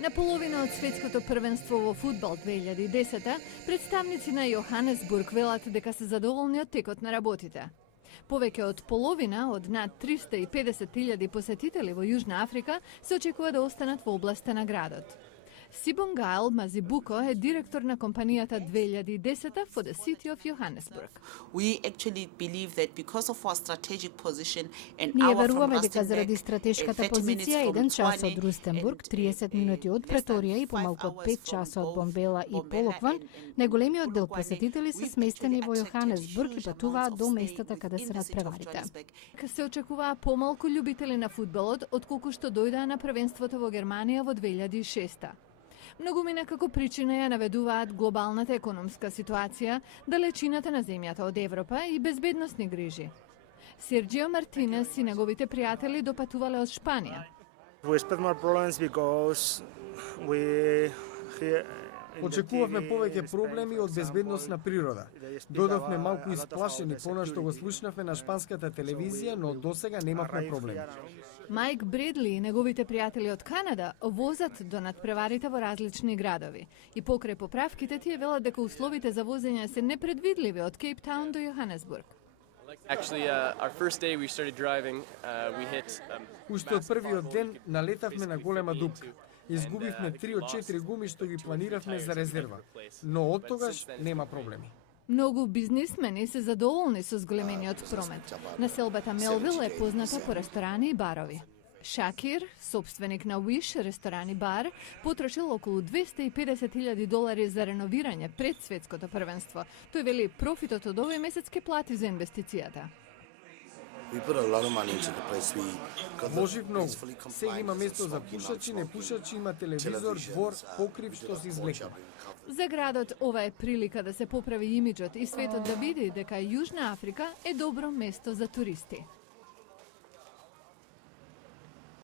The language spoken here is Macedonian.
На половина од светското првенство во фудбал 2010, представници на Јоханесбург велат дека се задоволни од текот на работите. Повеќе од половина од над 350.000 посетители во Јужна Африка се очекува да останат во областа на градот. Sibongail Mazibouko е директор на компанијата 2010 for the City of Johannesburg. We actually believe that because of our strategic position and Ние our from веруваме дека Rustenburg, заради стратешката 30 minutes позиција, from 1 час Tshwane од Рустенбург, and, 30 минути од less than Преторија и 5 помалку од 5 hours часа from од Бомбела и Both Полокван, Bombela and најголемиот дел Polokwane, посетители се we've сместени actually во attracted Јоханесбург и huge патуваат amounts до of местата stay каде се within the city of надпреварите. Johannesburg. Се очекуваа помалку љубители на фудбалот отколку што дојдаа на првенството во Германија во 2006. Многумина како причина ја наведуваат глобалната економска ситуација, далечината на земјата од Европа и безбедносни грижи. Серджио Мартинес и неговите пријатели допатувале од Шпанија. We expect more problems because we here Очекувавме повеќе проблеми од безбедносна природа. Додовме малку исплашени понашто го слушнавме на шпанската телевизија, но досега немавме проблеми. Майк Бредли и неговите пријатели од Канада возат до надпреварите во различни градови. И покрај поправките тие велат дека условите за возење се непредвидливи од Кейптаун до Јоханесбург. Actually, our first day we started driving, we hit Уште од првиот ден налетавме на голема дупка. Изгубивме 3 од 4 гуми што ги планиравме за резерва, но од тогаш нема проблеми. Многу бизнисмени се задоволни со зголемениот промет. Населбата Мелвил е позната по ресторани и барови. Шакир, собственик на Wish ресторан и бар, потрошил околу $250,000 за реновирање пред светското првенство. Тој вели профитот од овој месец ќе плати за инвестицијата. We put a lot of money into the place. We got Вложив многу. it's fully compliant Сега има with место the за smoking, пушачи, non-smoking, непушачи, има телевизор, televisions, двор, покрив што се извлекува. За градот ова е прилика да се поправи имиџот и светот да види дека Јужна Африка е добро место за туристи.